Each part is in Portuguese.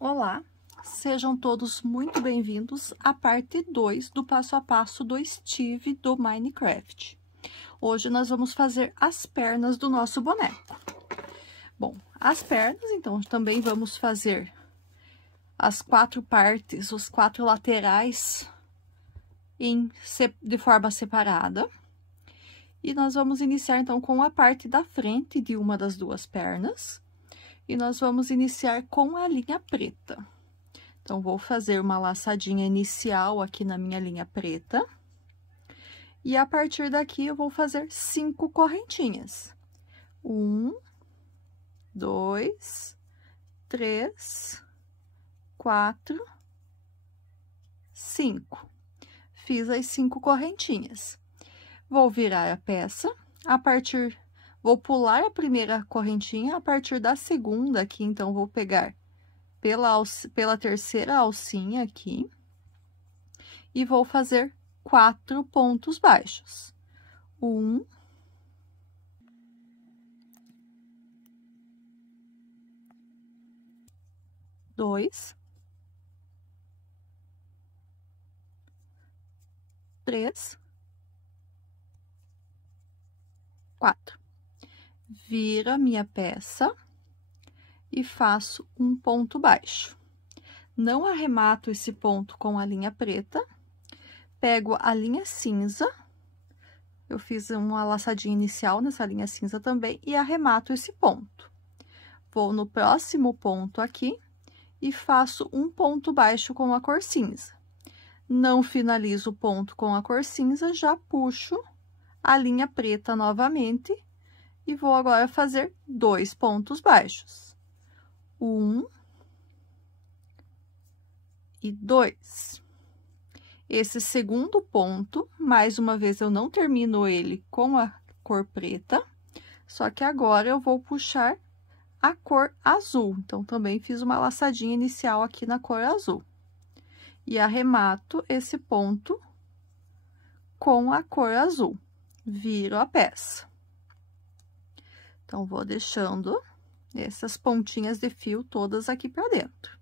Olá, sejam todos muito bem-vindos à parte 2 do passo a passo do Steve do Minecraft. Hoje nós vamos fazer as pernas do nosso boneco. Bom, as pernas, então, também vamos fazer as 4 partes, os 4 laterais de forma separada. E nós vamos iniciar, então, com a parte da frente de uma das duas pernas. E nós vamos iniciar com a linha preta. Então, vou fazer uma laçadinha inicial aqui na minha linha preta. E a partir daqui, eu vou fazer 5 correntinhas. 1, 2, 3, 4, 5. Fiz as 5 correntinhas. Vou virar a peça, vou pular a primeira correntinha, a partir da segunda aqui, então, vou pegar pela terceira alcinha aqui, e vou fazer 4 pontos baixos. 1, 2, 3, 4. Viro a minha peça e faço um ponto baixo. Não arremato esse ponto com a linha preta, pego a linha cinza, eu fiz uma laçadinha inicial nessa linha cinza também, e arremato esse ponto. Vou no próximo ponto aqui e faço um ponto baixo com a cor cinza. Não finalizo o ponto com a cor cinza, já puxo a linha preta novamente e vou agora fazer 2 pontos baixos. 1 e 2. Esse segundo ponto, mais uma vez, eu não termino ele com a cor preta, só que agora eu vou puxar a cor azul. Então, também fiz uma laçadinha inicial aqui na cor azul. E arremato esse ponto com a cor azul. Viro a peça. Então, vou deixando essas pontinhas de fio todas aqui pra dentro.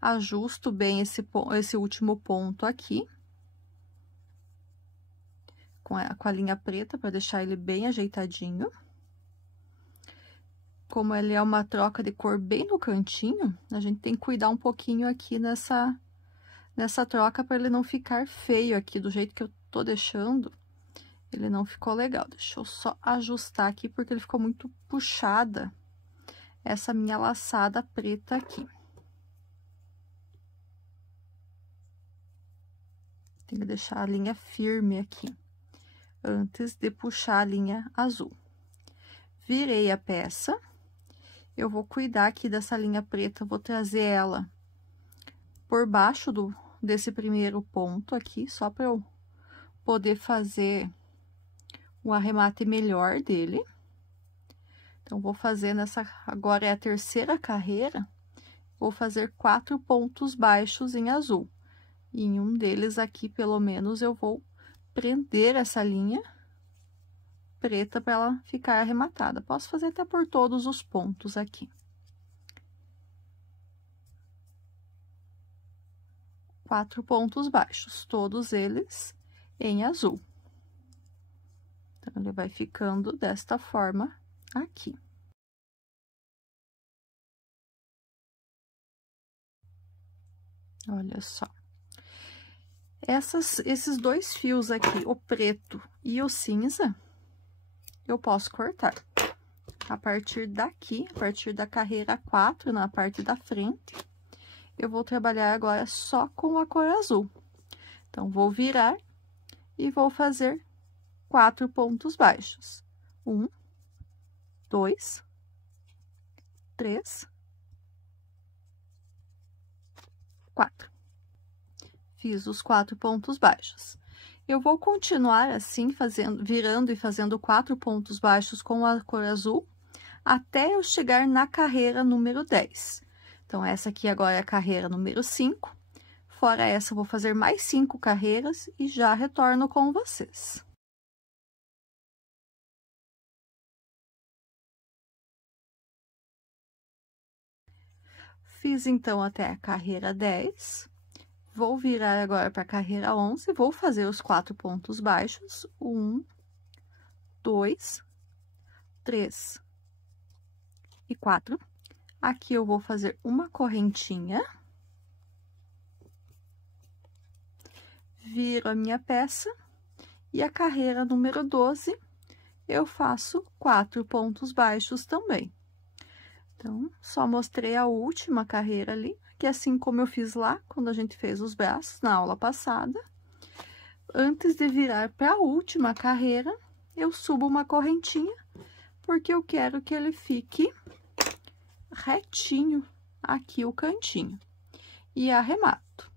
Ajusto bem esse último ponto aqui, com a linha preta, para deixar ele bem ajeitadinho. Como ele é uma troca de cor bem no cantinho, a gente tem que cuidar um pouquinho aqui nessa troca, para ele não ficar feio aqui, do jeito que eu tô deixando. Ele não ficou legal. Deixa eu só ajustar aqui, porque ele ficou muito puxada essa minha laçada preta aqui. Tem que deixar a linha firme aqui, antes de puxar a linha azul. Virei a peça. Eu vou cuidar aqui dessa linha preta, vou trazer ela por baixo desse primeiro ponto aqui, só para eu poder fazer o arremate melhor dele. Então, vou fazer agora é a terceira carreira, vou fazer 4 pontos baixos em azul. E em um deles aqui, pelo menos, eu vou prender essa linha preta para ela ficar arrematada. Posso fazer até por todos os pontos aqui. 4 pontos baixos, todos eles em azul. Então, ele vai ficando desta forma aqui. Olha só. Esses 2 fios aqui, o preto e o cinza, eu posso cortar. A partir daqui, a partir da carreira 4, na parte da frente, eu vou trabalhar agora só com a cor azul. Então, vou virar e vou fazer 4 pontos baixos. 1, 2, 3, 4. Fiz os 4 pontos baixos. Eu vou continuar assim, virando e fazendo 4 pontos baixos com a cor azul, até eu chegar na carreira número 10. Então, essa aqui agora é a carreira número 5. Fora essa, eu vou fazer mais 5 carreiras e já retorno com vocês. Fiz, então, até a carreira 10. Vou virar agora para a carreira 11, vou fazer os 4 pontos baixos. 1, 2, 3 e 4. Aqui eu vou fazer uma correntinha. Viro a minha peça e a carreira número 12, eu faço 4 pontos baixos também. Então, só mostrei a última carreira ali, que assim como eu fiz lá, quando a gente fez os braços na aula passada. Antes de virar para a última carreira, eu subo uma correntinha, porque eu quero que ele fique retinho aqui o cantinho. E arremato.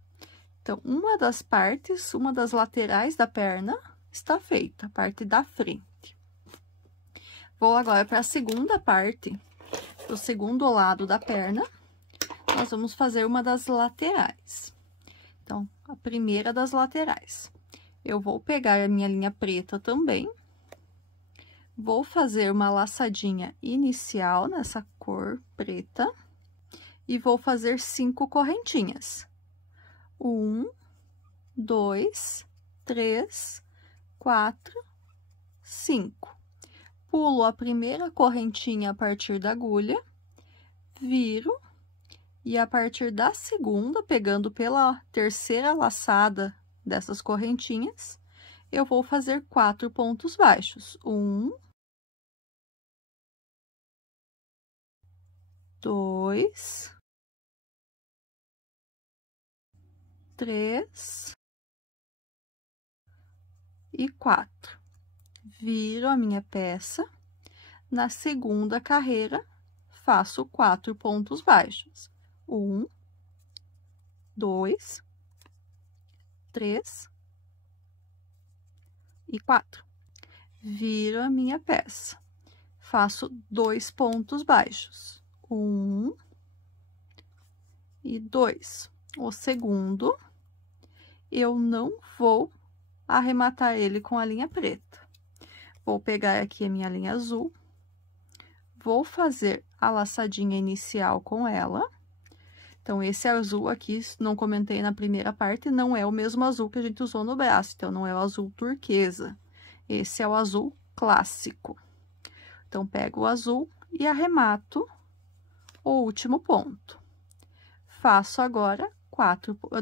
Então, uma das partes, uma das laterais da perna está feita, a parte da frente. Vou agora para a segunda parte, o segundo lado da perna, nós vamos fazer uma das laterais. Então, a primeira das laterais. Eu vou pegar a minha linha preta também, vou fazer uma laçadinha inicial nessa cor preta e vou fazer 5 correntinhas. 1, 2, 3, 4, 5. Pulo a primeira correntinha a partir da agulha, viro, e a partir da segunda, pegando pela terceira laçada dessas correntinhas, eu vou fazer 4 pontos baixos. 1, 2, 3 e 4. Viro a minha peça, na segunda carreira, faço 4 pontos baixos. 1, 2, 3 e 4. Viro a minha peça, faço 2 pontos baixos. 1 e 2. O segundo, eu não vou arrematar ele com a linha preta. Vou pegar aqui a minha linha azul, vou fazer a laçadinha inicial com ela. Então, esse azul aqui, não comentei na primeira parte, não é o mesmo azul que a gente usou no braço, então, não é o azul turquesa. Esse é o azul clássico. Então, pego o azul e arremato o último ponto. Faço agora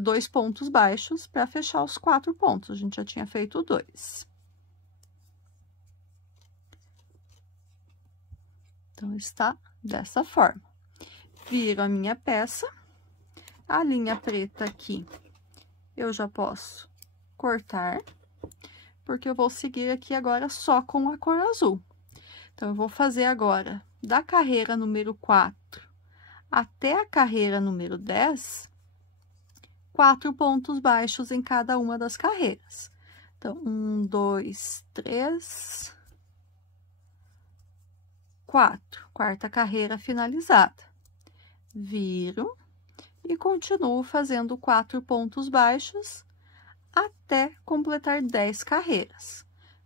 2 pontos baixos para fechar os 4 pontos, a gente já tinha feito 2. Então, está dessa forma. Viro a minha peça, a linha preta aqui, eu já posso cortar, porque eu vou seguir aqui agora só com a cor azul. Então, eu vou fazer agora, da carreira número 4 até a carreira número 10, 4 pontos baixos em cada uma das carreiras. Então, 1, 2, 3... 4, quarta carreira finalizada. Viro e continuo fazendo 4 pontos baixos até completar 10 carreiras.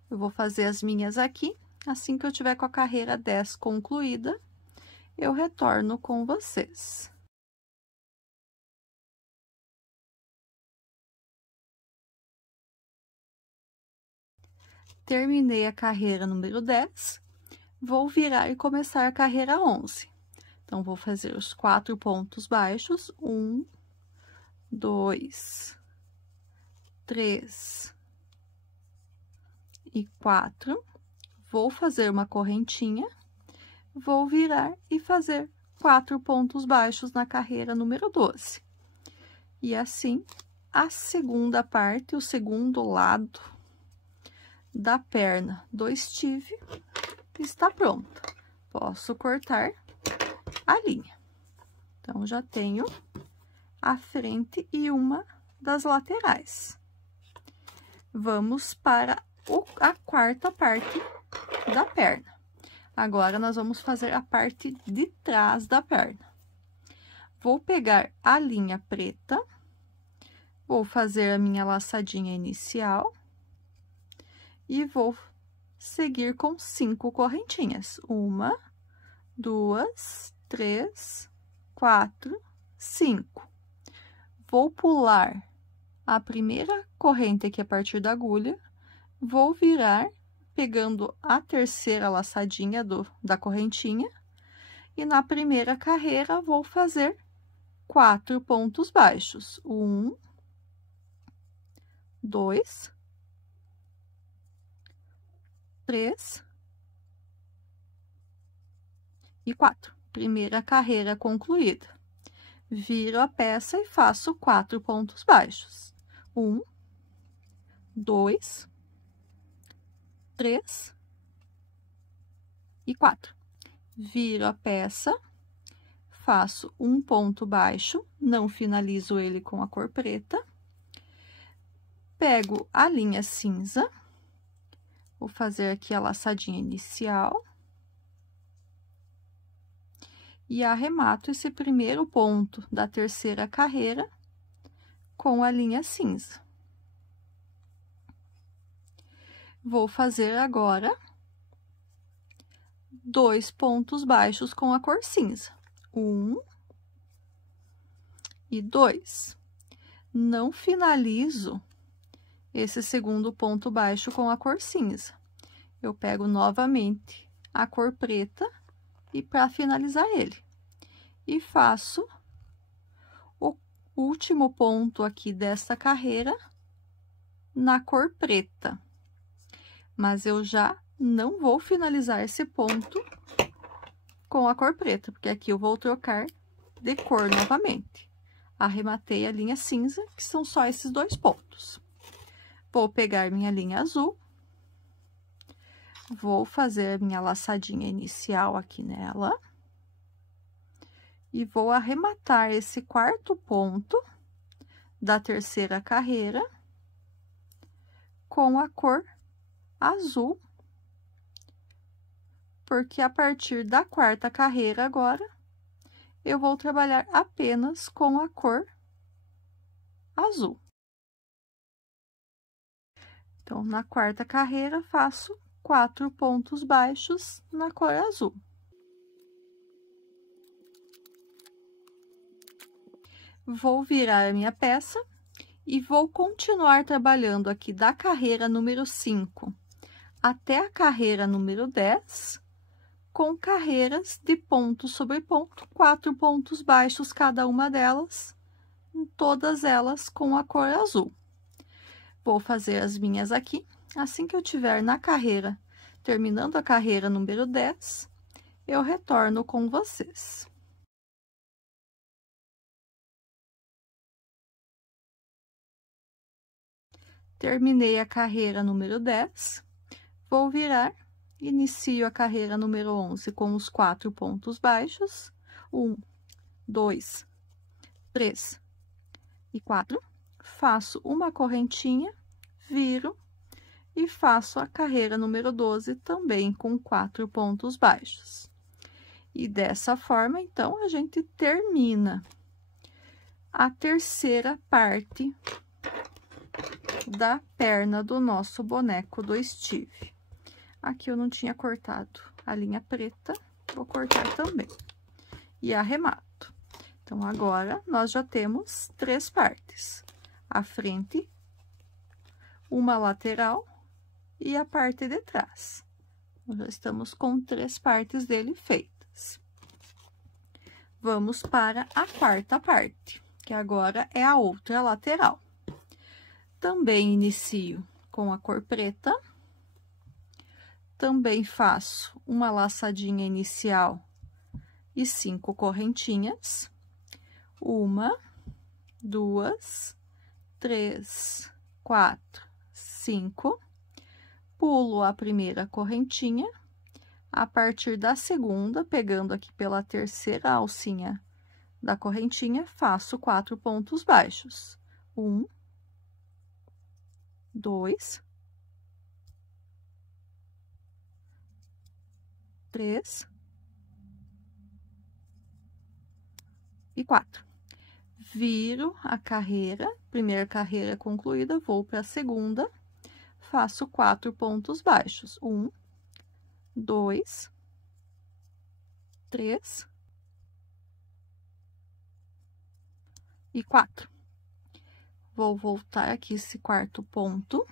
Eu vou fazer as minhas aqui, assim que eu tiver com a carreira 10 concluída, eu retorno com vocês. Terminei a carreira número 10. Vou virar e começar a carreira 11. Então, vou fazer os 4 pontos baixos. 1, 2, 3 e 4. Vou fazer uma correntinha, vou virar e fazer 4 pontos baixos na carreira número 12. E assim, a segunda parte, o segundo lado da perna do Steve está pronta. Posso cortar a linha. Então, já tenho a frente e uma das laterais. Vamos para a quarta parte da perna. Agora, nós vamos fazer a parte de trás da perna. Vou pegar a linha preta, vou fazer a minha laçadinha inicial e vou seguir com 5 correntinhas. 1, 2, 3, 4, 5. Vou pular a primeira corrente aqui a partir da agulha, vou virar, pegando a terceira laçadinha da correntinha, e na primeira carreira vou fazer 4 pontos baixos. 1, 2, 3 e 4. Primeira carreira concluída. Viro a peça e faço 4 pontos baixos. 1, 2, 3 e 4. Viro a peça, faço um ponto baixo, não finalizo ele com a cor preta. Pego a linha cinza, vou fazer aqui a laçadinha inicial. E arremato esse primeiro ponto da terceira carreira com a linha cinza. Vou fazer agora 2 pontos baixos com a cor cinza. 1 e 2. Não finalizo esse segundo ponto baixo com a cor cinza. Eu pego novamente a cor preta e para finalizar ele. E faço o último ponto aqui dessa carreira na cor preta. Mas eu já não vou finalizar esse ponto com a cor preta, porque aqui eu vou trocar de cor novamente. Arrematei a linha cinza, que são só esses 2 pontos. Vou pegar minha linha azul, vou fazer a minha laçadinha inicial aqui nela. E vou arrematar esse quarto ponto da terceira carreira com a cor azul, porque a partir da quarta carreira agora, eu vou trabalhar apenas com a cor azul. Então, na quarta carreira, faço 4 pontos baixos na cor azul. Vou virar a minha peça e vou continuar trabalhando aqui da carreira número 5 até a carreira número 10, com carreiras de ponto sobre ponto, 4 pontos baixos cada uma delas, todas elas com a cor azul. Vou fazer as minhas aqui, assim que eu tiver na carreira, terminando a carreira número 10, eu retorno com vocês. Terminei a carreira número 10, vou virar, inicio a carreira número 11 com os 4 pontos baixos, 1, 2, 3 e 4, faço uma correntinha, viro e faço a carreira número 12 também com 4 pontos baixos. E dessa forma, então, a gente termina a terceira parte da perna do nosso boneco do Steve. Aqui eu não tinha cortado a linha preta, vou cortar também. E arremato. Então, agora, nós já temos 3 partes. A frente, uma lateral e a parte de trás. Nós já estamos com 3 partes dele feitas. Vamos para a quarta parte, que agora é a outra lateral. Também inicio com a cor preta. Também faço uma laçadinha inicial e 5 correntinhas. 1, 2, 3, 4, 5. Pulo a primeira correntinha. A partir da segunda, pegando aqui pela terceira alcinha da correntinha, faço 4 pontos baixos. 1, 2, 3 e 4. Viro a carreira, primeira carreira concluída, vou para a segunda, faço 4 pontos baixos. 1, 2, 3 e 4. Vou voltar aqui esse quarto ponto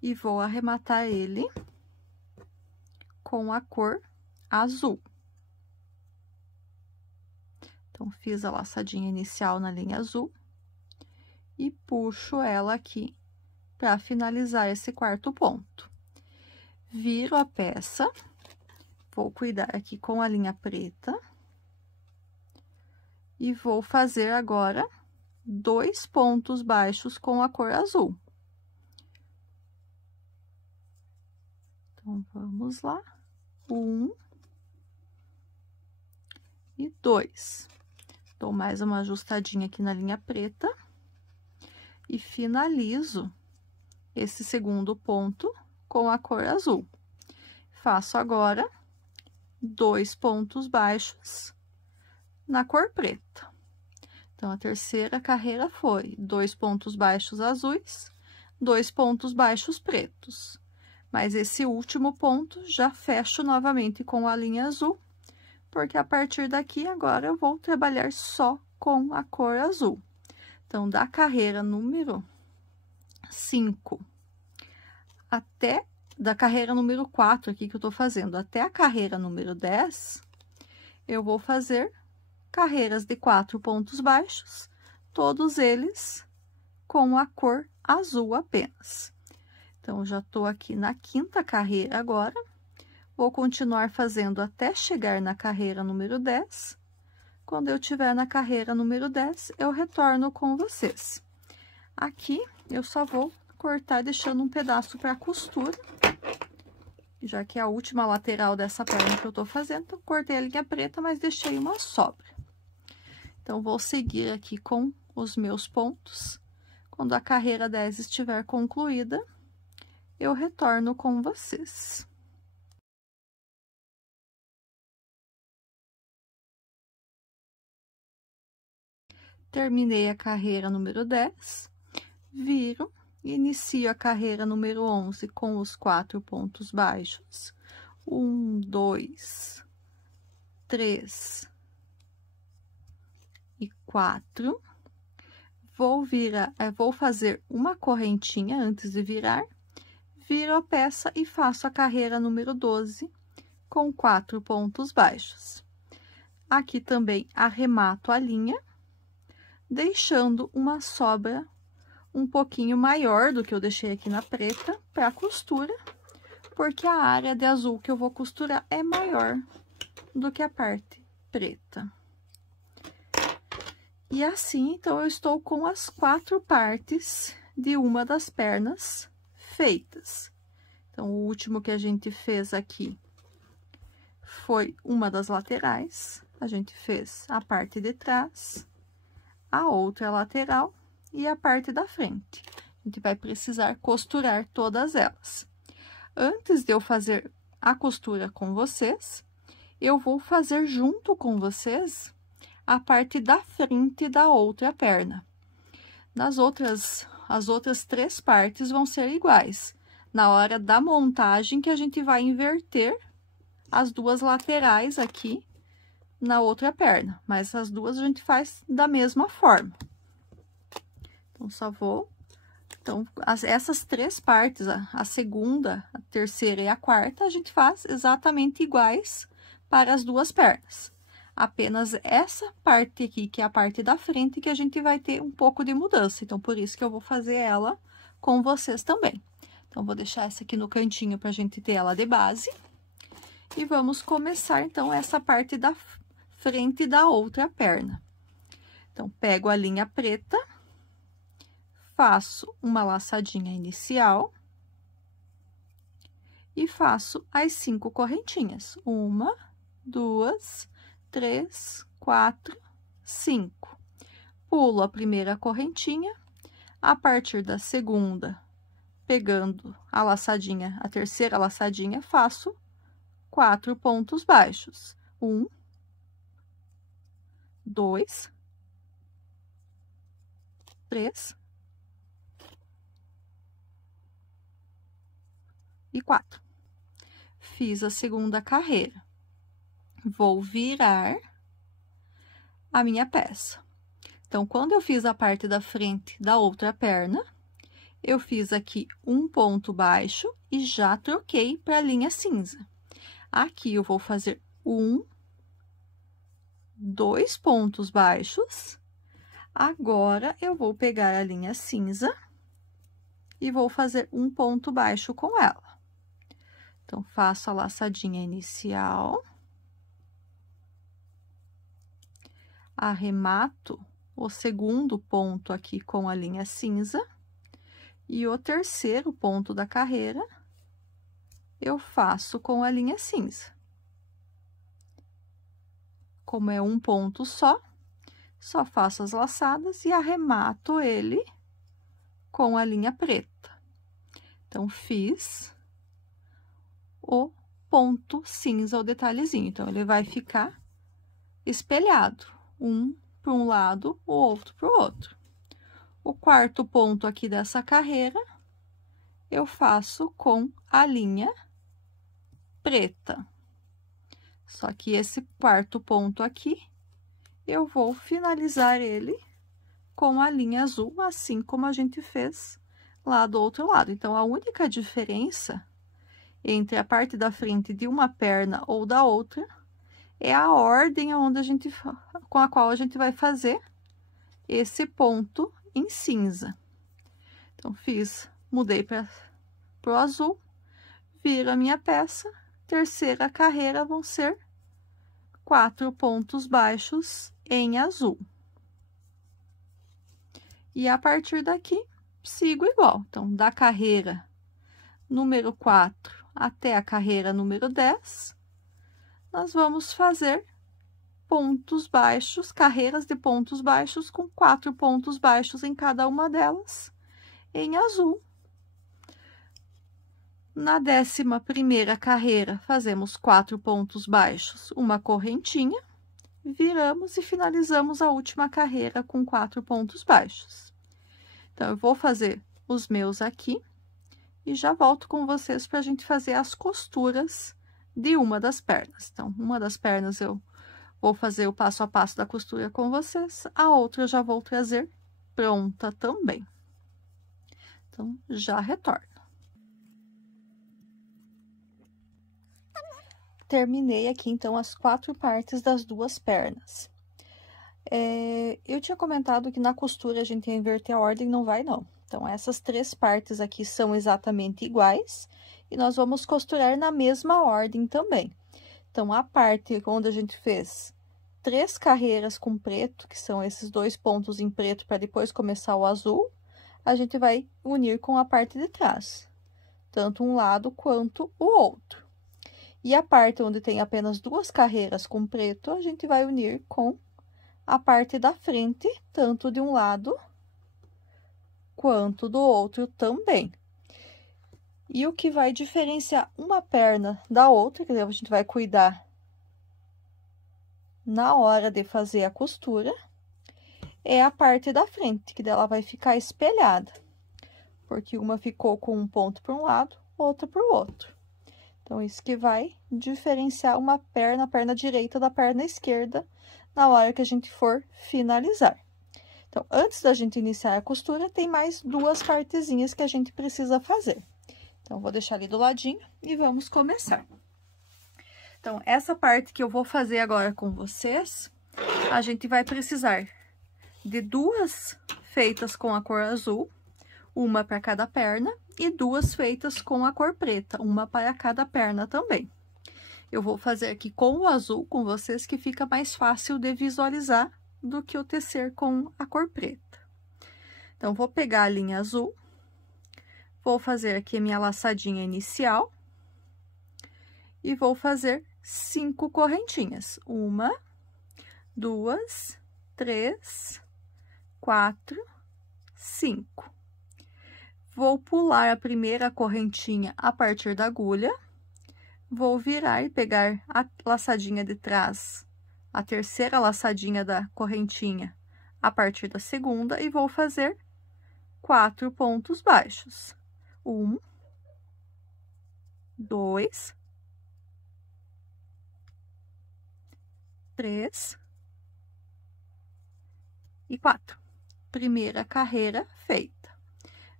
e vou arrematar ele com a cor azul. Então, fiz a laçadinha inicial na linha azul e puxo ela aqui para finalizar esse quarto ponto. Viro a peça, vou cuidar aqui com a linha preta e vou fazer agora 2 pontos baixos com a cor azul. Então, vamos lá. 1 e 2. Dou mais uma ajustadinha aqui na linha preta e finalizo esse segundo ponto com a cor azul. Faço agora 2 pontos baixos na cor preta. Então, a terceira carreira foi 2 pontos baixos azuis, 2 pontos baixos pretos. Mas esse último ponto já fecho novamente com a linha azul, porque a partir daqui agora eu vou trabalhar só com a cor azul. Então, da carreira número 5 até da carreira número 4 aqui que eu tô fazendo, até a carreira número 10, eu vou fazer carreiras de 4 pontos baixos, todos eles com a cor azul apenas. Então, já tô aqui na 5ª carreira agora. Vou continuar fazendo até chegar na carreira número 10. Quando eu estiver na carreira número 10, eu retorno com vocês. Aqui, eu só vou cortar deixando um pedaço para costura, já que é a última lateral dessa perna que eu tô fazendo. Então, cortei a linha preta, mas deixei uma sobra. Então, vou seguir aqui com os meus pontos. Quando a carreira 10 estiver concluída, eu retorno com vocês. Terminei a carreira número 10, viro, inicio a carreira número 11 com os 4 pontos baixos. 1, 2, 3 e 4. Vou fazer uma correntinha antes de virar, viro a peça e faço a carreira número 12 com 4 pontos baixos. Aqui também arremato a linha, deixando uma sobra um pouquinho maior do que eu deixei aqui na preta para costura, porque a área de azul que eu vou costurar é maior do que a parte preta. E assim, então, eu estou com as 4 partes de uma das pernas feitas. Então, o último que a gente fez aqui foi uma das laterais. A gente fez a parte de trás, a outra lateral e a parte da frente. A gente vai precisar costurar todas elas. Antes de eu fazer a costura com vocês, eu vou fazer junto com vocês a parte da frente da outra perna. As outras 3 partes vão ser iguais. Na hora da montagem que a gente vai inverter as 2 laterais aqui na outra perna, mas as 2 a gente faz da mesma forma. Então, só vou... Então, essas 3 partes, a segunda, a terceira e a quarta, a gente faz exatamente iguais para as 2 pernas. Apenas essa parte aqui, que é a parte da frente, que a gente vai ter um pouco de mudança. Então, por isso que eu vou fazer ela com vocês também. Então, vou deixar essa aqui no cantinho pra gente ter ela de base. E vamos começar, então, essa parte da frente da outra perna. Então, pego a linha preta, faço uma laçadinha inicial e faço as 5 correntinhas. 1, 2, 3, 4, 5. Pulo a primeira correntinha, a partir da segunda, pegando a laçadinha, a terceira laçadinha, faço 4 pontos baixos. 1, 2, 3 e 4. Fiz a segunda carreira. Vou virar a minha peça. Então, quando eu fiz a parte da frente da outra perna, eu fiz aqui um ponto baixo e já troquei para a linha cinza. Aqui eu vou fazer 2 pontos baixos. Agora, eu vou pegar a linha cinza e vou fazer um ponto baixo com ela. Então, faço a laçadinha inicial. Arremato o segundo ponto aqui com a linha cinza. E o terceiro ponto da carreira, eu faço com a linha cinza. Como é um ponto só faço as laçadas e arremato ele com a linha preta. Então, fiz o ponto cinza, o detalhezinho. Então, ele vai ficar espelhado, um para um lado, o outro para o outro. O quarto ponto aqui dessa carreira, eu faço com a linha preta. Só que esse quarto ponto aqui, eu vou finalizar ele com a linha azul, assim como a gente fez lá do outro lado. Então, a única diferença entre a parte da frente de uma perna ou da outra é a ordem com a qual a gente vai fazer esse ponto em cinza. Então, mudei para o azul, viro a minha peça, terceira carreira vão ser 4 pontos baixos em azul. E a partir daqui, sigo igual. Então, da carreira número 4 até a carreira número 10, nós vamos fazer pontos baixos, carreiras de pontos baixos com 4 pontos baixos em cada uma delas, em azul. Na 11ª carreira, fazemos 4 pontos baixos, uma correntinha, viramos e finalizamos a última carreira com 4 pontos baixos. Então, eu vou fazer os meus aqui e já volto com vocês para a gente fazer as costuras de uma das pernas. Então, uma das pernas eu vou fazer o passo a passo da costura com vocês, a outra eu já vou trazer pronta também. Então, já retorno. Terminei aqui, então, as 4 partes das 2 pernas. Eu tinha comentado que na costura a gente ia inverter a ordem, não vai não. Então, essas 3 partes aqui são exatamente iguais e nós vamos costurar na mesma ordem também. Então, a parte onde a gente fez 3 carreiras com preto, que são esses 2 pontos em preto para depois começar o azul, a gente vai unir com a parte de trás, tanto um lado quanto o outro. E a parte onde tem apenas 2 carreiras com preto, a gente vai unir com a parte da frente, tanto de um lado quanto do outro também. E o que vai diferenciar uma perna da outra, que a gente vai cuidar na hora de fazer a costura, é a parte da frente, que dela vai ficar espelhada, porque uma ficou com um ponto para um lado, outra para o outro. Então, isso que vai diferenciar uma perna, a perna direita da perna esquerda, na hora que a gente for finalizar. Então, antes da gente iniciar a costura, tem mais 2 partezinhas que a gente precisa fazer. Então, vou deixar ali do ladinho e vamos começar. Então, essa parte que eu vou fazer agora com vocês, a gente vai precisar de 2 feitas com a cor azul, uma para cada perna, e 2 feitas com a cor preta, uma para cada perna também. Eu vou fazer aqui com o azul com vocês, que fica mais fácil de visualizar do que o tecer com a cor preta. Então, vou pegar a linha azul, vou fazer aqui a minha laçadinha inicial e vou fazer 5 correntinhas. 1, 2, 3, 4, 5. Vou pular a primeira correntinha a partir da agulha, vou virar e pegar a laçadinha de trás, a terceira laçadinha da correntinha a partir da segunda e vou fazer 4 pontos baixos. 1, 2, 3, e 4. Primeira carreira feita.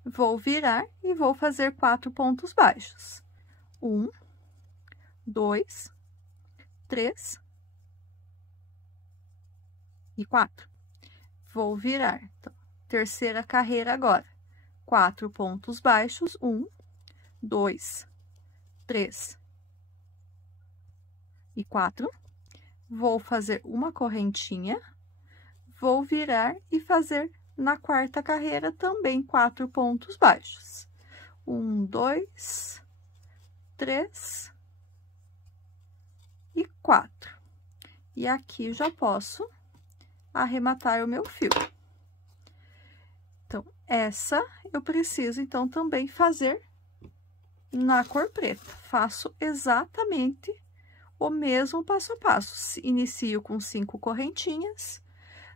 Vou virar e vou fazer 4 pontos baixos. 1, 2, 3 e 4. Vou virar. Então, terceira carreira agora. 4 pontos baixos, 1, 2, 3 e 4. Vou fazer uma correntinha, vou virar e fazer na quarta carreira também 4 pontos baixos. 1, 2, 3 e 4. E aqui já posso arrematar o meu fio. Então, essa eu preciso, então, também fazer na cor preta. Faço exatamente o mesmo passo a passo. Inicio com 5 correntinhas.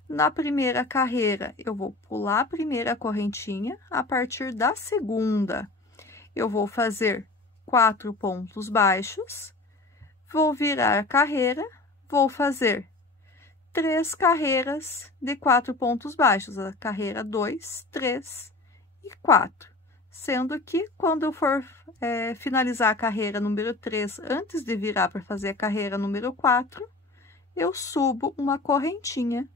Na primeira carreira, eu vou pular a primeira correntinha. A partir da segunda, eu vou fazer 4 pontos baixos. Vou virar a carreira, vou fazer 3 carreiras de 4 pontos baixos. A carreira 2, 3 e 4. Sendo que, quando eu for finalizar a carreira número 3, antes de virar para fazer a carreira número 4, eu subo uma correntinha,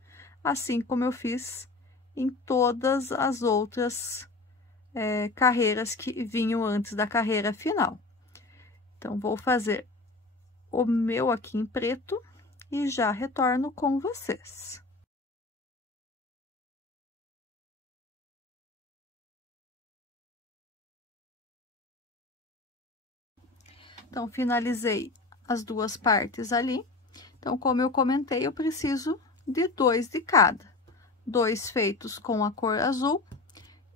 assim como eu fiz em todas as outras carreiras que vinham antes da carreira final. Então, vou fazer o meu aqui em preto e já retorno com vocês. Então, finalizei as duas partes ali. Então, como eu comentei, eu preciso de 2 de cada. 2 feitos com a cor azul,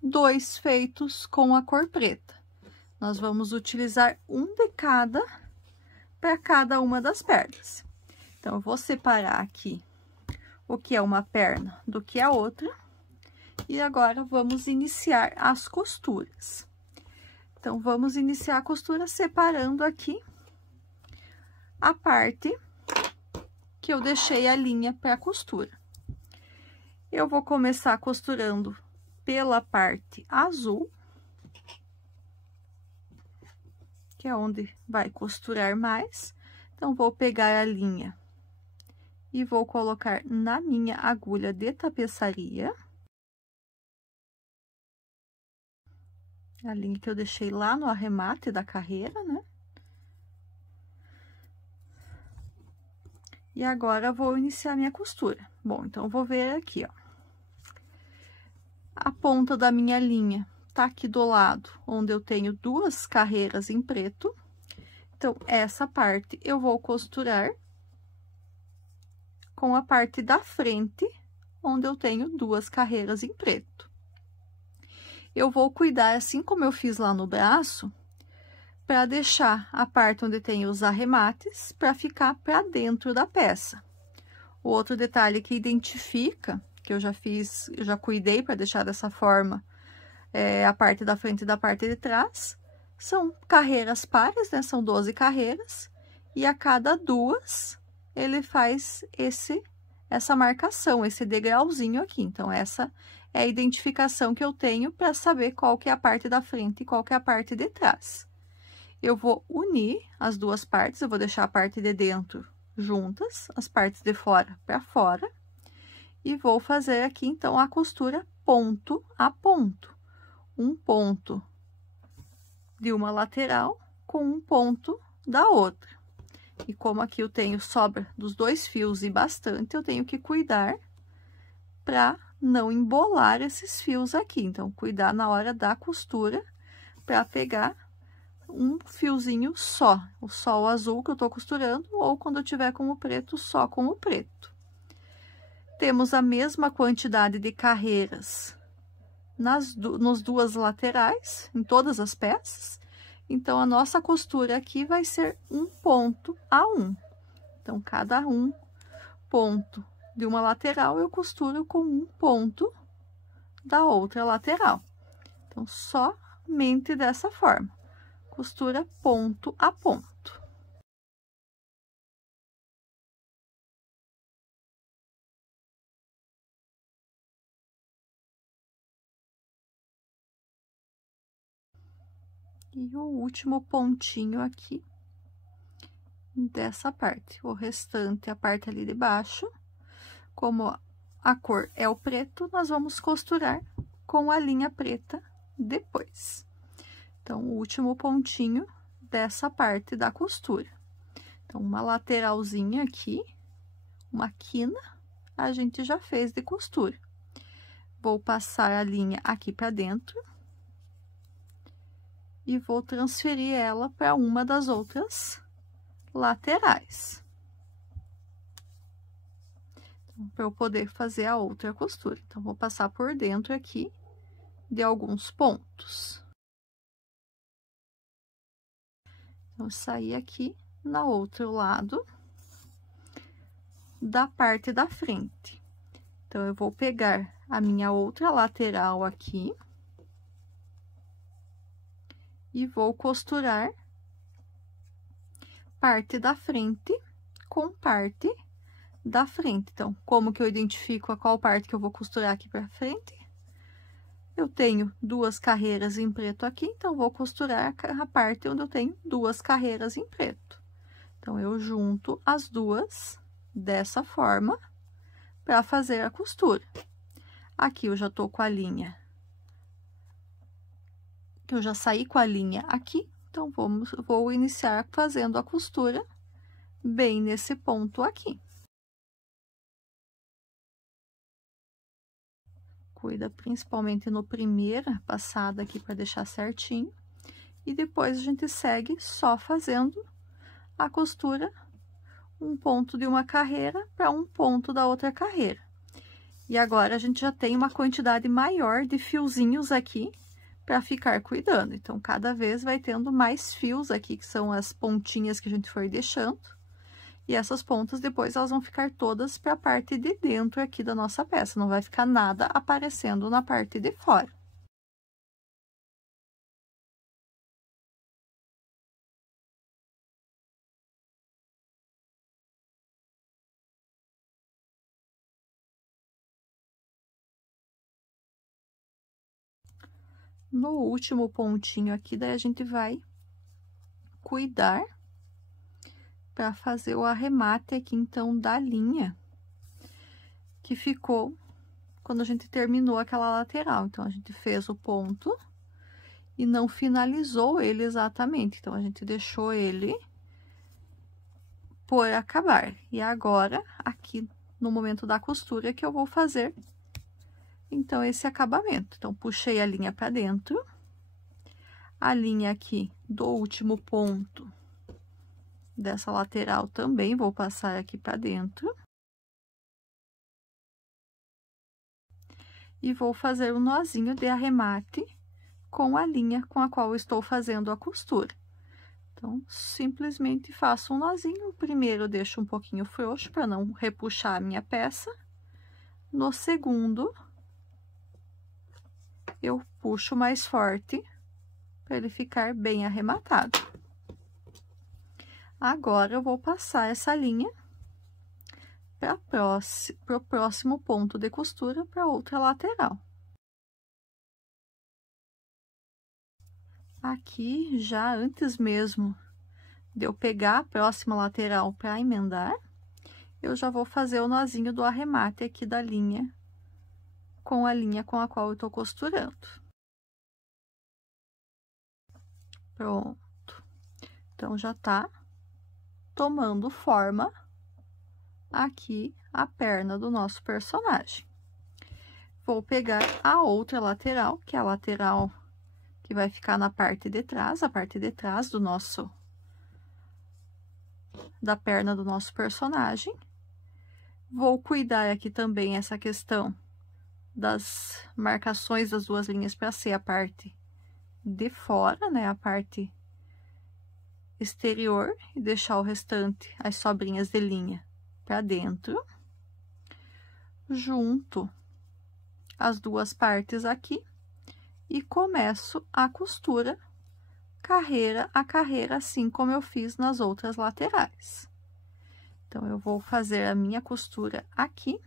2 feitos com a cor preta. Nós vamos utilizar um de cada para cada uma das pernas. Então, eu vou separar aqui o que é uma perna do que a outra. E agora, vamos iniciar as costuras. Então, vamos iniciar a costura separando aqui a parte que eu deixei a linha para costura. Eu vou começar costurando pela parte azul, que é onde vai costurar mais. Então, vou pegar a linha e vou colocar na minha agulha de tapeçaria. A linha que eu deixei lá no arremate da carreira, né? E agora, vou iniciar minha costura. Bom, então, vou ver aqui, ó. A ponta da minha linha tá aqui do lado, onde eu tenho 2 carreiras em preto. Então, essa parte eu vou costurar com a parte da frente, onde eu tenho 2 carreiras em preto. Eu vou cuidar, assim como eu fiz lá no braço, para deixar a parte onde tem os arremates, para ficar para dentro da peça. O outro detalhe que identifica, que eu já fiz, eu já cuidei para deixar dessa forma, a parte da frente e da parte de trás, são carreiras pares, né? São 12 carreiras, e a cada 2, ele faz essa marcação, esse degrauzinho aqui. Então, essa é a identificação que eu tenho para saber qual que é a parte da frente e qual que é a parte de trás. Eu vou unir as duas partes, eu vou deixar a parte de dentro juntas, as partes de fora para fora, e vou fazer aqui, então, a costura ponto a ponto. Um ponto de uma lateral com um ponto da outra. E como aqui eu tenho sobra dos 2 fios e bastante, eu tenho que cuidar para não embolar esses fios aqui. Então, cuidar na hora da costura para pegar um fiozinho só, o azul que eu tô costurando, ou quando eu tiver com o preto, só com o preto. Temos a mesma quantidade de carreiras nas 2 laterais, em todas as peças. Então, a nossa costura aqui vai ser um ponto a um. Então, cada um ponto de uma lateral, eu costuro com um ponto da outra lateral. Então, somente dessa forma. Costura ponto a ponto. E o último pontinho aqui dessa parte. O restante, a parte ali de baixo, como a cor é o preto, nós vamos costurar com a linha preta depois. Então, o último pontinho dessa parte da costura. Então, uma lateralzinha aqui, uma quina, a gente já fez de costura. Vou passar a linha aqui para dentro e vou transferir ela para uma das outras laterais. Para eu poder fazer a outra costura. Então, vou passar por dentro aqui de alguns pontos. Então, sair aqui no outro lado da parte da frente. Então, eu vou pegar a minha outra lateral aqui e vou costurar parte da frente com parte da frente. Então, como que eu identifico a qual parte que eu vou costurar aqui pra frente? Eu tenho duas carreiras em preto aqui, então, vou costurar a parte onde eu tenho duas carreiras em preto. Então, eu junto as duas dessa forma para fazer a costura. Aqui eu já tô com a linha, eu já saí com a linha aqui, então, vou iniciar fazendo a costura bem nesse ponto aqui. Cuida principalmente no primeira passada aqui para deixar certinho. E depois a gente segue só fazendo a costura um ponto de uma carreira para um ponto da outra carreira. E agora a gente já tem uma quantidade maior de fiozinhos aqui para ficar cuidando. Então, cada vez vai tendo mais fios aqui, que são as pontinhas que a gente foi deixando. E essas pontas depois elas vão ficar todas para a parte de dentro aqui da nossa peça, não vai ficar nada aparecendo na parte de fora. No último pontinho aqui, daí a gente vai cuidar para fazer o arremate aqui, então, da linha que ficou quando a gente terminou aquela lateral. Então, a gente fez o ponto e não finalizou ele exatamente. Então, a gente deixou ele por acabar. E agora, aqui no momento da costura, que eu vou fazer, então, esse acabamento. Então, puxei a linha para dentro, a linha aqui do último ponto dessa lateral também vou passar aqui para dentro. E vou fazer um nozinho de arremate com a linha com a qual eu estou fazendo a costura. Então, simplesmente faço um nozinho. O primeiro eu deixo um pouquinho frouxo para não repuxar a minha peça. No segundo, eu puxo mais forte para ele ficar bem arrematado. Agora, eu vou passar essa linha para o próximo ponto de costura, para outra lateral. Aqui, já antes mesmo de eu pegar a próxima lateral para emendar, eu já vou fazer o nozinho do arremate aqui da linha, com a linha com a qual eu tô costurando. Pronto. Então, já tá tomando forma aqui a perna do nosso personagem. Vou pegar a outra lateral, que é a lateral que vai ficar na parte de trás, a parte de trás da perna do nosso personagem. Vou cuidar aqui também essa questão das marcações das duas linhas para ser a parte de fora, né, a parte exterior, e deixar o restante, as sobrinhas de linha, para dentro. Junto as duas partes aqui e começo a costura carreira a carreira, assim como eu fiz nas outras laterais. Então, eu vou fazer a minha costura aqui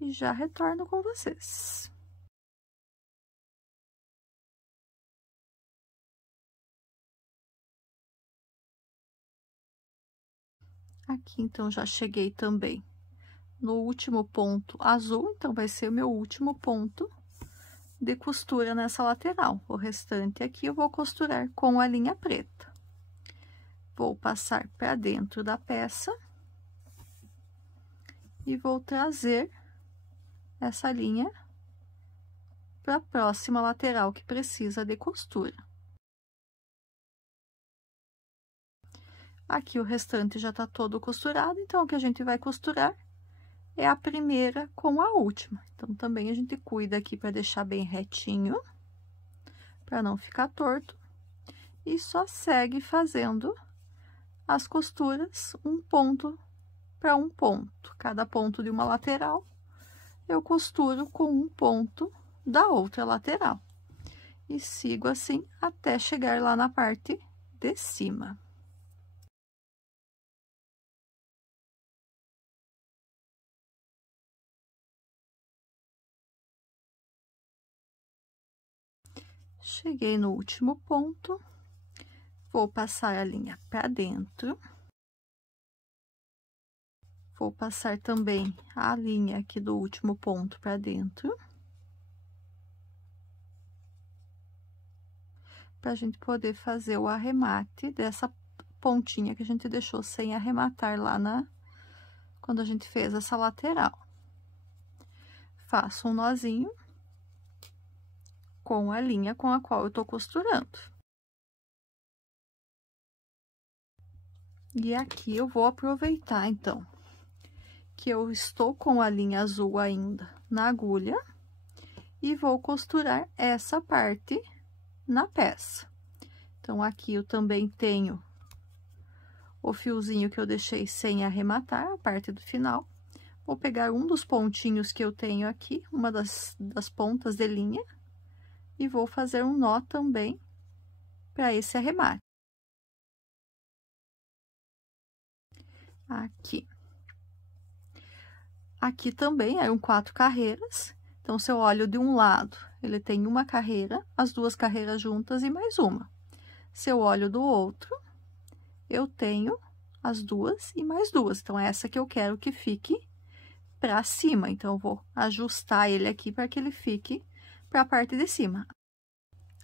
e já retorno com vocês. Aqui, então, já cheguei também no último ponto azul, então, vai ser o meu último ponto de costura nessa lateral. O restante aqui eu vou costurar com a linha preta. Vou passar para dentro da peça e vou trazer essa linha para a próxima lateral que precisa de costura. Aqui o restante já tá todo costurado, então o que a gente vai costurar é a primeira com a última. Então, também a gente cuida aqui para deixar bem retinho, para não ficar torto, e só segue fazendo as costuras um ponto para um ponto. Cada ponto de uma lateral, eu costuro com um ponto da outra lateral. E sigo assim até chegar lá na parte de cima. Cheguei no último ponto, vou passar a linha para dentro. Vou passar também a linha aqui do último ponto para dentro. Pra gente poder fazer o arremate dessa pontinha que a gente deixou sem arrematar lá quando a gente fez essa lateral. Faço um nozinho com a linha com a qual eu tô costurando. E aqui eu vou aproveitar, então, que eu estou com a linha azul ainda na agulha e vou costurar essa parte na peça. Então, aqui eu também tenho o fiozinho que eu deixei sem arrematar, a parte do final. Vou pegar um dos pontinhos que eu tenho aqui, uma das pontas de linha, e vou fazer um nó também para esse arremate. Aqui. Aqui também eram 4 carreiras, então, se eu olho de um lado, ele tem uma carreira, as 2 carreiras juntas e mais uma. Se eu olho do outro, eu tenho as 2 e mais 2. Então, é essa que eu quero que fique para cima. Então, eu vou ajustar ele aqui para que ele fique para a parte de cima.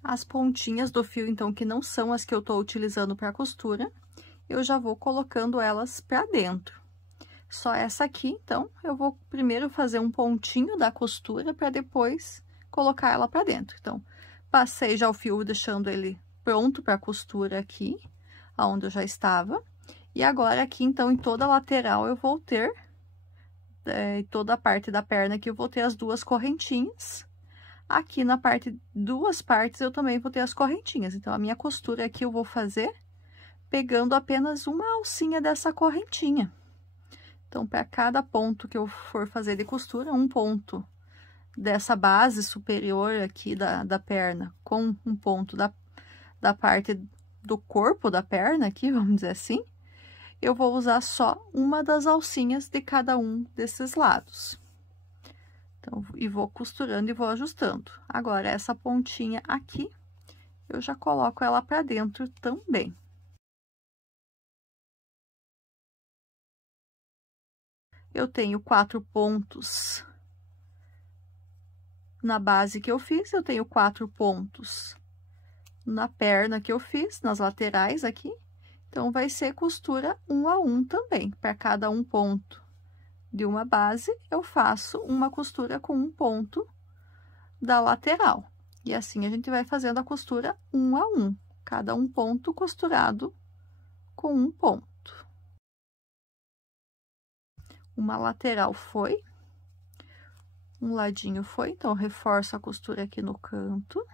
As pontinhas do fio, então, que não são as que eu tô utilizando para costura, eu já vou colocando elas para dentro. Só essa aqui, então, eu vou primeiro fazer um pontinho da costura para depois colocar ela para dentro. Então, passei já o fio deixando ele pronto para costura aqui, aonde eu já estava. E agora aqui, então, em toda a lateral eu vou ter, em toda a parte da perna aqui eu vou ter as 2 correntinhas. Aqui na parte, 2 partes eu também vou ter as correntinhas. Então, a minha costura aqui eu vou fazer pegando apenas uma alcinha dessa correntinha. Então, para cada ponto que eu for fazer de costura, um ponto dessa base superior aqui da perna, com um ponto da parte do corpo da perna aqui, vamos dizer assim, eu vou usar só uma das alcinhas de cada um desses lados. Então, e vou costurando e vou ajustando. Agora, essa pontinha aqui, eu já coloco ela para dentro também. Eu tenho 4 pontos na base que eu fiz, eu tenho 4 pontos na perna que eu fiz, nas laterais aqui. Então, vai ser costura 1 a 1 também. Para cada um ponto de uma base, eu faço uma costura com um ponto da lateral. E assim, a gente vai fazendo a costura 1 a 1. Cada um ponto costurado com um ponto. Uma lateral foi, um ladinho foi, então, reforço a costura aqui no canto.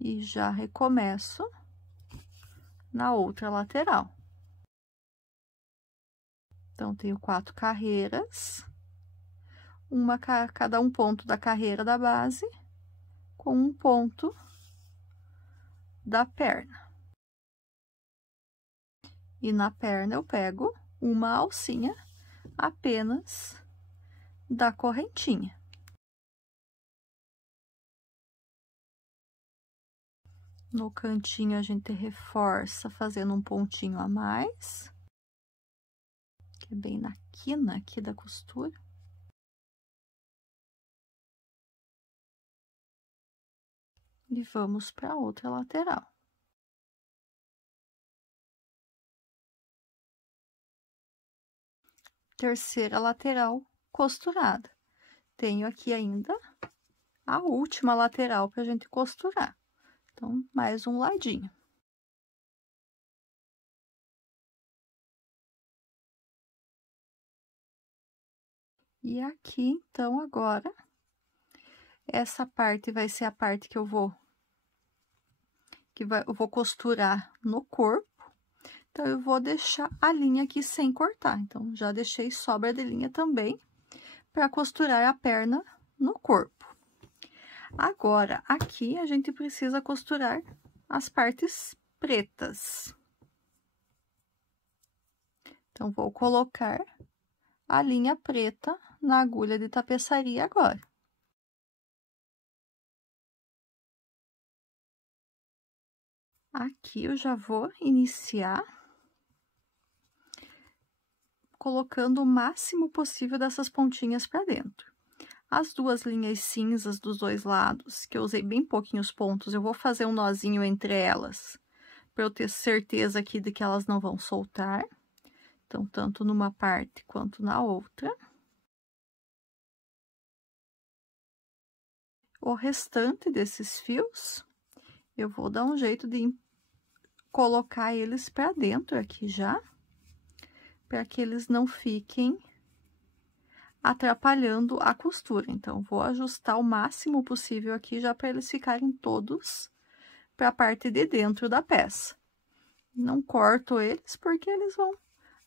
E já recomeço na outra lateral. Então, tenho 4 carreiras, cada um ponto da carreira da base, com um ponto da perna. E na perna eu pego uma alcinha apenas da correntinha. No cantinho, a gente reforça fazendo um pontinho a mais, que é bem na quina aqui da costura. E vamos para a outra lateral. Terceira lateral costurada. Tenho aqui ainda a última lateral para a gente costurar. Então, mais um ladinho. E aqui, então, agora, essa parte vai ser a parte que eu vou costurar no corpo. Então, eu vou deixar a linha aqui sem cortar. Então, já deixei sobra de linha também para costurar a perna no corpo. Agora, aqui a gente precisa costurar as partes pretas. Então, vou colocar a linha preta na agulha de tapeçaria agora. Aqui eu já vou iniciar colocando o máximo possível dessas pontinhas para dentro. As duas linhas cinzas dos dois lados, que eu usei bem pouquinhos pontos, eu vou fazer um nozinho entre elas, para eu ter certeza aqui de que elas não vão soltar. Então, tanto numa parte quanto na outra. O restante desses fios, eu vou dar um jeito de colocar eles para dentro aqui já, para que eles não fiquem atrapalhando a costura. Então, vou ajustar o máximo possível aqui já para eles ficarem todos para a parte de dentro da peça. Não corto eles porque eles vão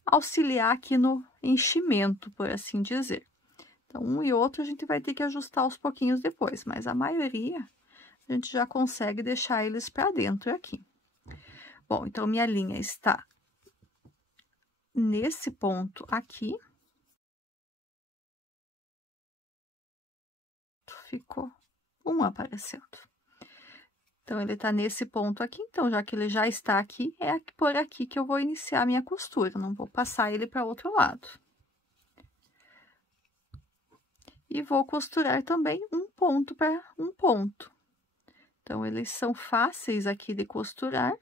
auxiliar aqui no enchimento, por assim dizer. Então, um e outro a gente vai ter que ajustar aos pouquinhos depois, mas a maioria a gente já consegue deixar eles para dentro aqui. Bom, então, minha linha está nesse ponto aqui. Ficou um aparecendo. Então, ele tá nesse ponto aqui, então, já que ele já está aqui, é por aqui que eu vou iniciar a minha costura, não vou passar ele para outro lado. E vou costurar também um ponto para um ponto. Então, eles são fáceis aqui de costurar,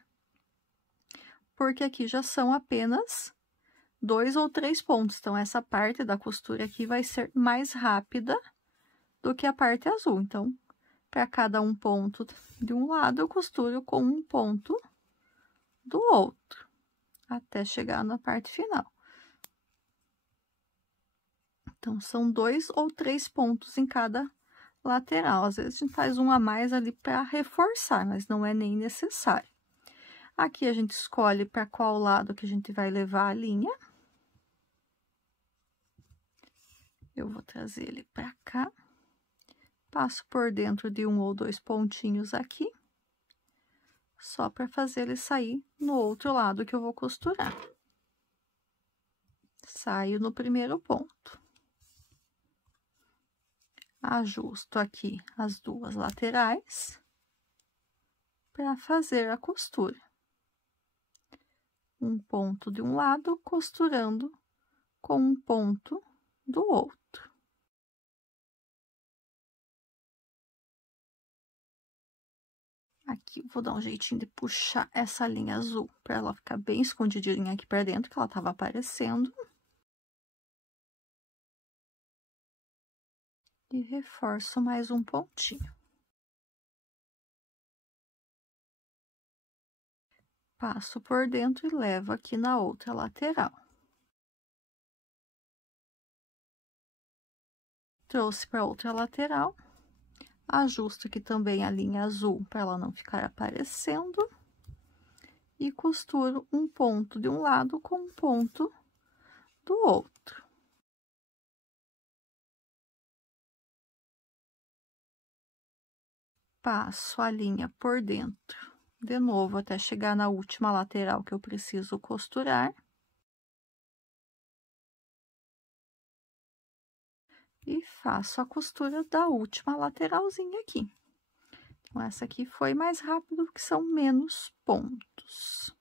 porque aqui já são apenas 2 ou 3 pontos. Então, essa parte da costura aqui vai ser mais rápida do que a parte azul. Então, para cada um ponto de um lado, eu costuro com um ponto do outro, até chegar na parte final. Então, são 2 ou 3 pontos em cada lateral. Às vezes, a gente faz um a mais ali para reforçar, mas não é nem necessário. Aqui, a gente escolhe para qual lado que a gente vai levar a linha. Eu vou trazer ele para cá. Passo por dentro de 1 ou 2 pontinhos aqui, só para fazer ele sair no outro lado que eu vou costurar. Saio no primeiro ponto. Ajusto aqui as duas laterais para fazer a costura. Um ponto de um lado, costurando com um ponto do outro. Aqui, vou dar um jeitinho de puxar essa linha azul para ela ficar bem escondidinha aqui para dentro, que ela estava aparecendo. E reforço mais um pontinho. Passo por dentro e levo aqui na outra lateral. Trouxe para outra lateral. Ajusto aqui também a linha azul para ela não ficar aparecendo. E costuro um ponto de um lado com um ponto do outro. Passo a linha por dentro, de novo, até chegar na última lateral que eu preciso costurar. E faço a costura da última lateralzinha aqui. Essa aqui foi mais rápido, porque são menos pontos.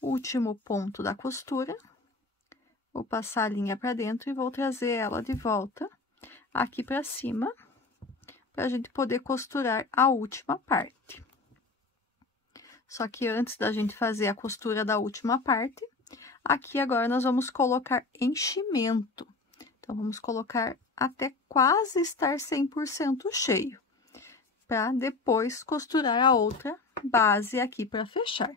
Último ponto da costura, vou passar a linha para dentro e vou trazer ela de volta aqui para cima, para a gente poder costurar a última parte. Só que antes da gente fazer a costura da última parte, aqui agora nós vamos colocar enchimento. Então, vamos colocar até quase estar 100% cheio, para depois costurar a outra base aqui para fechar.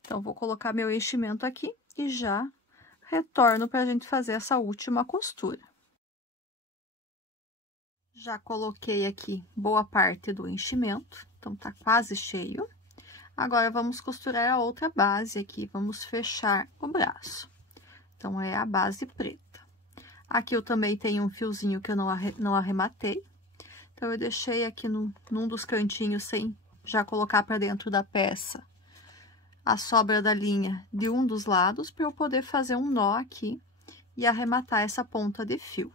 Então, vou colocar meu enchimento aqui e já retorno para a gente fazer essa última costura. Já coloquei aqui boa parte do enchimento, então tá quase cheio. Agora, vamos costurar a outra base aqui, vamos fechar o braço. Então, é a base preta. Aqui eu também tenho um fiozinho que eu não arrematei. Então, eu deixei aqui num dos cantinhos sem já colocar para dentro da peça a sobra da linha de um dos lados, para eu poder fazer um nó aqui e arrematar essa ponta de fio.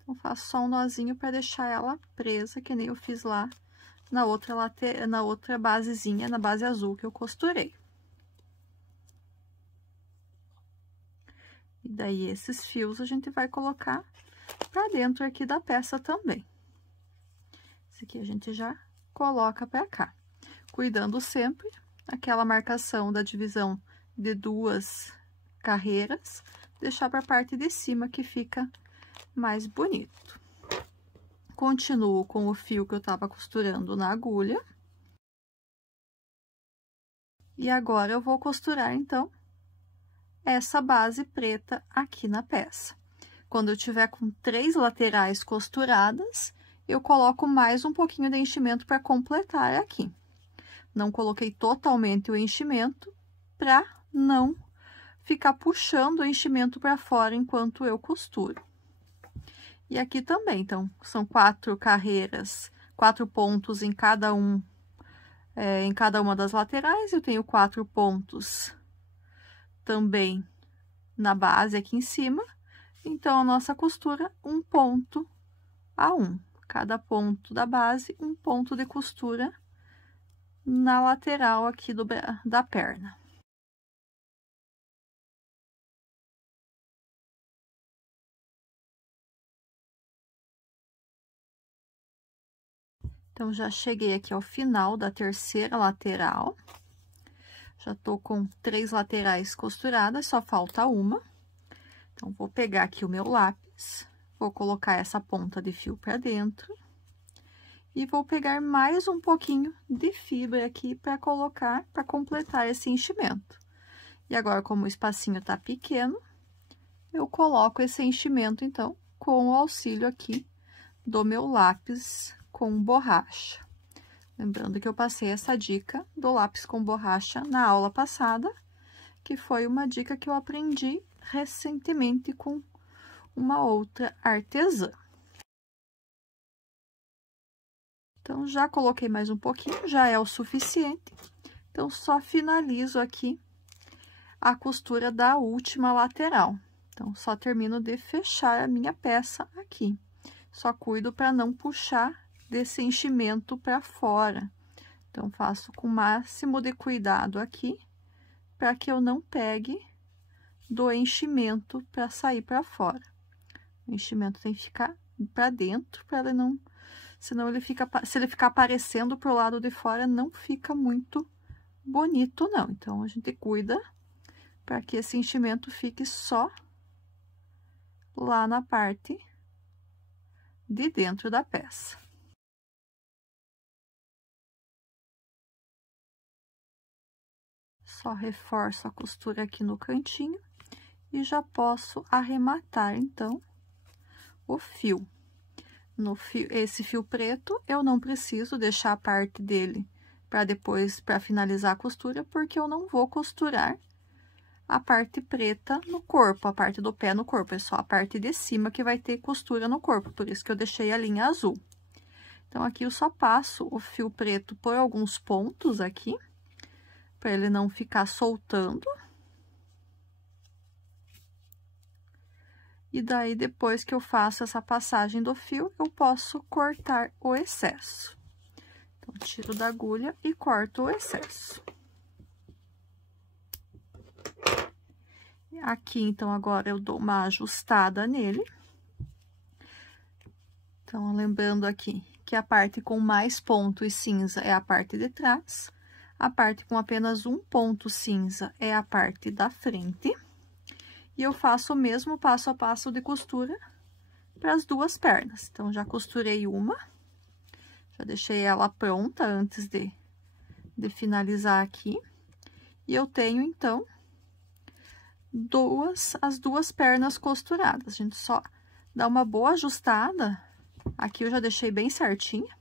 Então, faço só um nozinho para deixar ela presa, que nem eu fiz lá na outra basezinha, na base azul que eu costurei. E daí, esses fios a gente vai colocar para dentro aqui da peça também. Esse aqui a gente já coloca para cá, cuidando sempre aquela marcação da divisão de 2 carreiras, deixar para a parte de cima que fica mais bonito. Continuo com o fio que eu estava costurando na agulha. E agora eu vou costurar, então, essa base preta aqui na peça. Quando eu tiver com 3 laterais costuradas, eu coloco mais um pouquinho de enchimento para completar aqui. Não coloquei totalmente o enchimento para não ficar puxando o enchimento para fora enquanto eu costuro. E aqui também, então, são 4 carreiras, 4 pontos em cada uma das laterais. Eu tenho 4 pontos também na base aqui em cima. Então, a nossa costura, 1 ponto a 1. Cada ponto da base, 1 ponto de costura na lateral aqui da perna. Então, já cheguei aqui ao final da terceira lateral. Já tô com 3 laterais costuradas, só falta uma. Então, vou pegar aqui o meu lápis, vou colocar essa ponta de fio para dentro. E vou pegar mais um pouquinho de fibra aqui para colocar, para completar esse enchimento. E agora, como o espacinho tá pequeno, eu coloco esse enchimento, então, com o auxílio aqui do meu lápis com borracha. Lembrando que eu passei essa dica do lápis com borracha na aula passada, que foi uma dica que eu aprendi recentemente com uma outra artesã. Então, já coloquei mais um pouquinho, já é o suficiente. Então, só finalizo aqui a costura da última lateral. Então, só termino de fechar a minha peça aqui. Só cuido para não puxar desse enchimento para fora. Então, faço com o máximo de cuidado aqui, para que eu não pegue do enchimento para sair para fora. O enchimento tem que ficar para dentro, para ele não... Senão, se ele ficar aparecendo pro lado de fora, não fica muito bonito, não. Então, a gente cuida para que esse enchimento fique só lá na parte de dentro da peça. Só reforço a costura aqui no cantinho e já posso arrematar, então, o fio. Esse fio preto, eu não preciso deixar a parte dele para depois, para finalizar a costura, porque eu não vou costurar a parte preta no corpo, a parte do pé no corpo, é só a parte de cima que vai ter costura no corpo, por isso que eu deixei a linha azul. Então, aqui eu só passo o fio preto por alguns pontos aqui, para ele não ficar soltando. E daí, depois que eu faço essa passagem do fio, eu posso cortar o excesso. Então, tiro da agulha e corto o excesso. Aqui, então, agora eu dou uma ajustada nele. Então, lembrando aqui que a parte com mais ponto e cinza é a parte de trás. A parte com apenas um ponto cinza é a parte da frente. E eu faço o mesmo passo a passo de costura para as duas pernas. Então, já costurei uma, já deixei ela pronta antes de finalizar aqui. E eu tenho, então, as duas pernas costuradas. A gente só dá uma boa ajustada. Aqui eu já deixei bem certinha.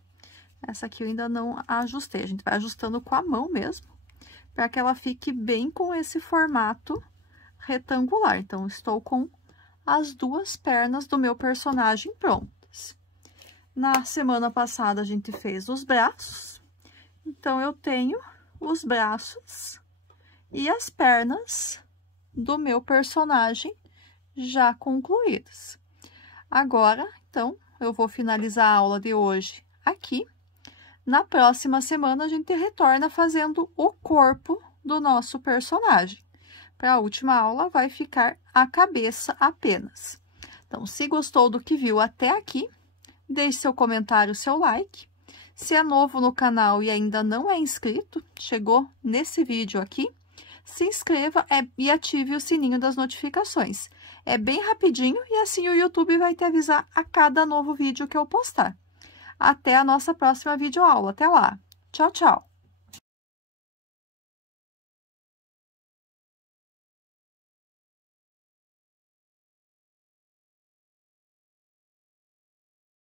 Essa aqui eu ainda não ajustei. A gente vai ajustando com a mão mesmo, para que ela fique bem com esse formato retangular. Então, estou com as duas pernas do meu personagem prontas. Na semana passada, a gente fez os braços. Então, eu tenho os braços e as pernas do meu personagem já concluídos. Agora, então, eu vou finalizar a aula de hoje aqui. Na próxima semana, a gente retorna fazendo o corpo do nosso personagem. Para a última aula, vai ficar a cabeça apenas. Então, se gostou do que viu até aqui, deixe seu comentário, seu like. Se é novo no canal e ainda não é inscrito, chegou nesse vídeo aqui, se inscreva e ative o sininho das notificações. É bem rapidinho e assim o YouTube vai te avisar a cada novo vídeo que eu postar. Até a nossa próxima videoaula. Até lá. Tchau, tchau.